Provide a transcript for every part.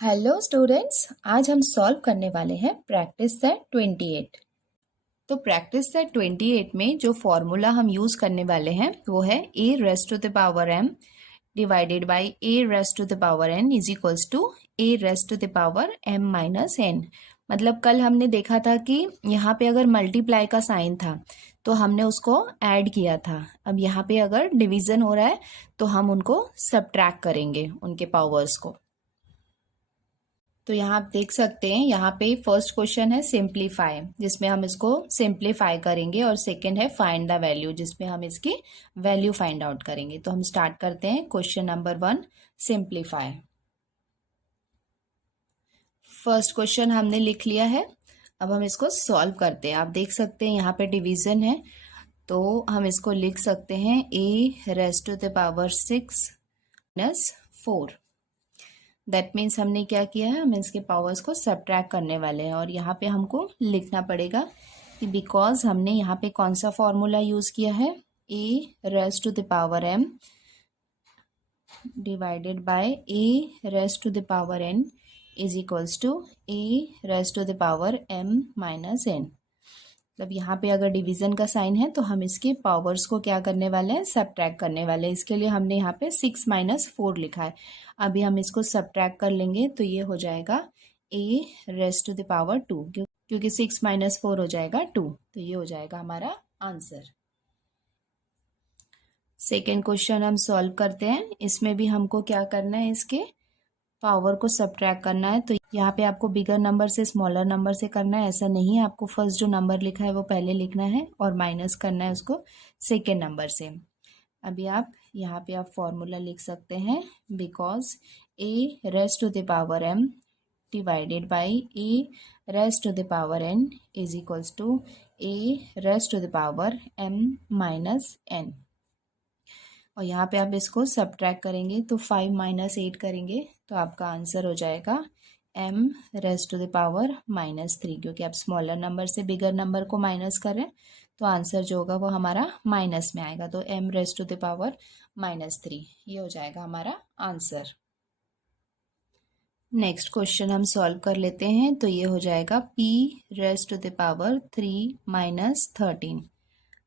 Hello students, आज हम solve करने वाले हैं प्रैक्टिस सेट 28। तो प्रैक्टिस सेट 28 में जो फॉर्मूला हम यूज़ करने वाले हैं वो है a raised to the power m divided by a raised to the power n is equals to a raised to the power m minus n। मतलब कल हमने देखा था कि यहाँ पे अगर मल्टीप्लाई का साइन था तो हमने उसको ऐड किया था। अब यहाँ पे अगर डिवीज़न हो रहा है तो हम उनको सब्ट्रैक्ट करेंगे, उनके पावर्स को। तो यहाँ आप देख सकते हैं, यहाँ पे फर्स्ट क्वेश्चन है सिंप्लीफाई, जिसमें हम इसको सिंप्लीफाई करेंगे, और सेकंड है फाइंड द वैल्यू, जिसमें हम इसकी वैल्यू फाइंड आउट करेंगे। तो हम स्टार्ट करते हैं question number 1 simplify. First question हमने लिख लिया है, अब हम इसको सॉल्व करते हैं। आप देख सकते हैं यहाँ पे डिवीजन है, तो हम इसको लिख सकते हैं a raise to the power 6 minus 4। That means हमने क्या किया है, हम इसके पावर्स को सब्ट्रैक्ट करने वाले हैं। और यहाँ पे हमको लिखना पड़ेगा कि बिकॉज हमने यहाँ पे कौन सा फॉर्मूला यूज़ किया है, a raise to the power m divided by a raise to the power n is equals to a raise to the power m minus n। मतलब यहाँ पे अगर डिवीजन का साइन है तो हम इसके पावर्स को क्या करने वाले हैं, सब्ट्रैक्ट करने वाले हैं। इसके लिए हमने यहाँ पे 6 माइनस 4 लिखा है। अभी हम इसको सब्ट्रैक्ट कर लेंगे तो ये हो जाएगा a raise to the power 2, क्योंकि 6 माइनस 4 हो जाएगा 2, तो ये हो जाएगा हमारा आंसर। सेकेंड क्वेश्चन हम सॉल्व करते हैं। इसमें भी हमको क्या करना है, इसके पावर को सब्ट्रैक्ट करना है। तो यहाँ पे आपको बिगर नंबर से स्मॉलर नंबर से करना है, ऐसा नहीं है। आपको फर्स्ट जो नंबर लिखा है वो पहले लिखना है और माइनस करना है उसको सेकेंड नंबर से। अभी आप यहाँ पे आप फॉर्मूला लिख सकते हैं, because a raise to the power m divided by a raise to the power n is equals to a raise to the power m minus n। और यहाँ पे आप इसको सब्ट्रैक्ट करेंगे तो 5 माइनस 8 करेंगे तो आपका आंसर हो जाएगा m raise to the power minus 3, क्योंकि आप स्मॉलर नंबर से बिगर नंबर को माइनस कर रहे हैं तो आंसर जो होगा वो हमारा माइनस में आएगा। तो m raise to the power minus 3, ये हो जाएगा हमारा आंसर। नेक्स्ट क्वेश्चन हम सॉल्व कर लेते हैं। तो ये हो जाएगा p raise to the power 3 minus 13।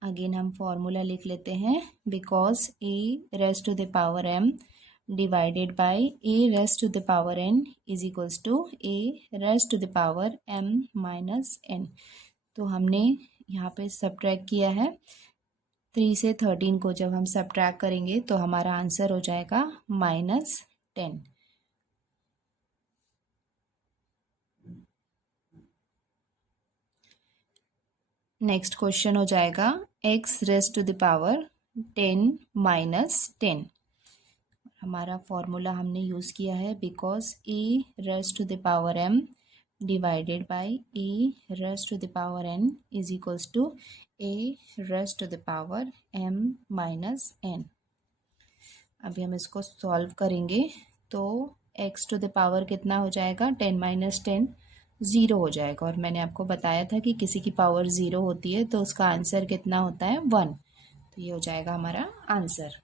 Again हम फॉर्मूला लिख लेते हैं, because a raise to the power m divided by a raise to the power n is equals to a raise to the power m minus n। तो हमने यहाँ पे subtract किया है 3 से 13 को, जब हम सब्ट्रैक्ट करेंगे तो हमारा आंसर हो जाएगा माइनस 10। नेक्स्ट क्वेश्चन हो जाएगा x raise to the power 10 minus 10। हमारा फॉर्मूला हमने यूज़ किया है, because a raise to the power m divided by a raise to the power n is equals to a raise to the power m minus n। अभी हम इसको solve करेंगे तो x to the power कितना हो जाएगा, 10 minus 10 zero हो जाएगा। और मैंने आपको बताया था कि किसी की पावर ज़ीरो होती है तो उसका आंसर कितना होता है, 1। तो ये हो जाएगा हमारा आंसर।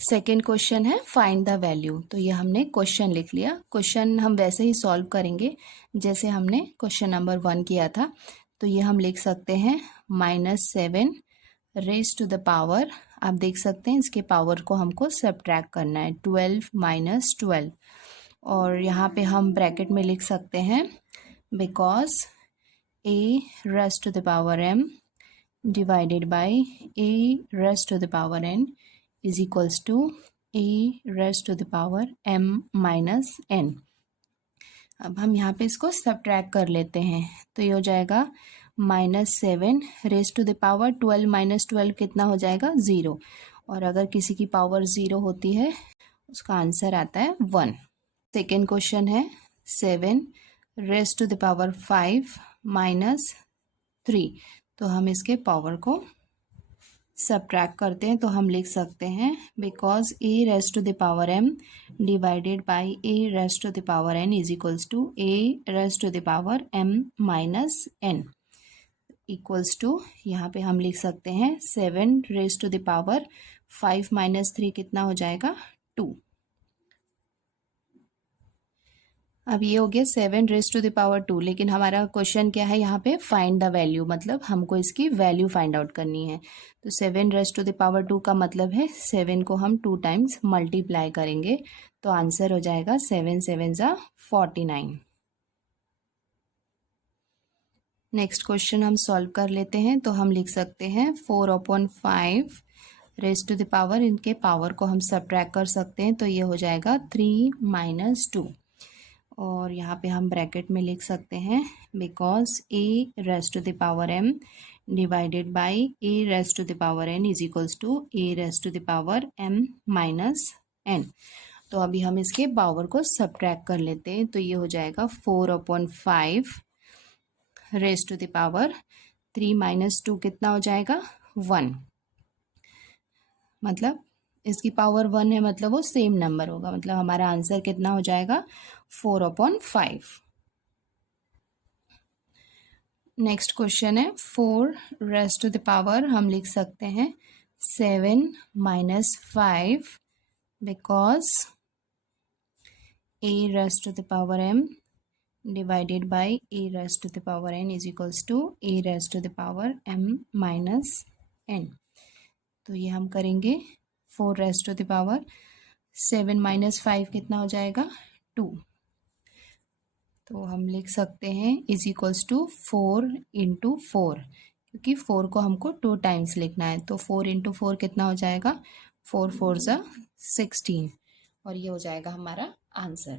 सेकेंड क्वेश्चन है फाइंड द वैल्यू। तो ये हमने क्वेश्चन लिख लिया। क्वेश्चन हम वैसे ही सॉल्व करेंगे जैसे हमने क्वेश्चन नंबर 1 किया था। तो ये हम लिख सकते हैं -7 रेज़ टू द पावर, आप देख सकते हैं इसके पावर को हमको सब्ट्रैक्ट करना है, 12 माइनस 12। और यहाँ पे हम ब्रैकेट में लिख सकते हैं, because a raise to the power m divided by a raise to the power n is equals to a raise to the power m minus n। अब हम यहाँ पे इसको सब्ट्रैक्ट कर लेते हैं, तो ये हो जाएगा -7 raise to the power 12 minus 12 कितना हो जाएगा, 0। और अगर किसी की पावर 0 होती है उसका आंसर आता है 1। सेकेंड क्वेश्चन है 7 raise to the power 5 minus 3। तो हम इसके पावर को सब्ट्रैक्ट करते हैं तो हम लिख सकते हैं, because a raise to the power m divided by a raise to the power n is equals to a raise to the power m minus n equals to, यहाँ पे हम लिख सकते हैं 7 raise to the power 5 minus 3 कितना हो जाएगा, 2। अब ये हो गया 7 raised to the power 2, लेकिन हमारा क्वेश्चन क्या है यहाँ पे, फाइंड द वैल्यू, मतलब हमको इसकी वैल्यू फाइंड आउट करनी है। तो 7 raised to the power 2 का मतलब है 7 को हम 2 टाइम्स मल्टीप्लाई करेंगे, तो आंसर हो जाएगा 7 7 ज़ा 49। नेक्स्ट क्वेश्चन हम सॉल्व कर लेते हैं। तो हम लिख सकते हैं 4/5 रेस्ट टू द पावर, इनके पावर को हम सब्ट्रैक्ट कर सकते हैं, तो ये हो जाएगा 3 - 2, और यहाँ पे हम ब्रैकेट में लिख सकते हैं because a raised to the power m divided by a raised to the power n is equals to a raised to the power m minus n। तो अभी हम इसके पावर को सब्ट्रैक्ट कर लेते हैं, तो ये हो जाएगा 4/5 रेस्ट टू द पावर 3 - 2 कितना हो जाएगा, 1, मतलब इसकी पावर 1 है, मतलब वो सेम नंबर होगा, मतलब हमारा आंसर कितना हो जाएगा 4/5। नेक्स्ट क्वेश्चन है 4 रेस्ट टू द पावर, हम लिख सकते हैं 7 - 5 because a raised to the power m divided by a raised to the power n is equals to a raised to the power m minus n। तो ये हम करेंगे 4 rest to the power 7 - 5 कितना हो जाएगा, 2। तो हम लिख सकते हैं इज इक्वल्स टू 4 × 4, क्योंकि 4 को हमको 2 टाइम्स लिखना है, तो 4 × 4 कितना हो जाएगा, 4 4 ज़ा 16, और ये हो जाएगा हमारा आंसर।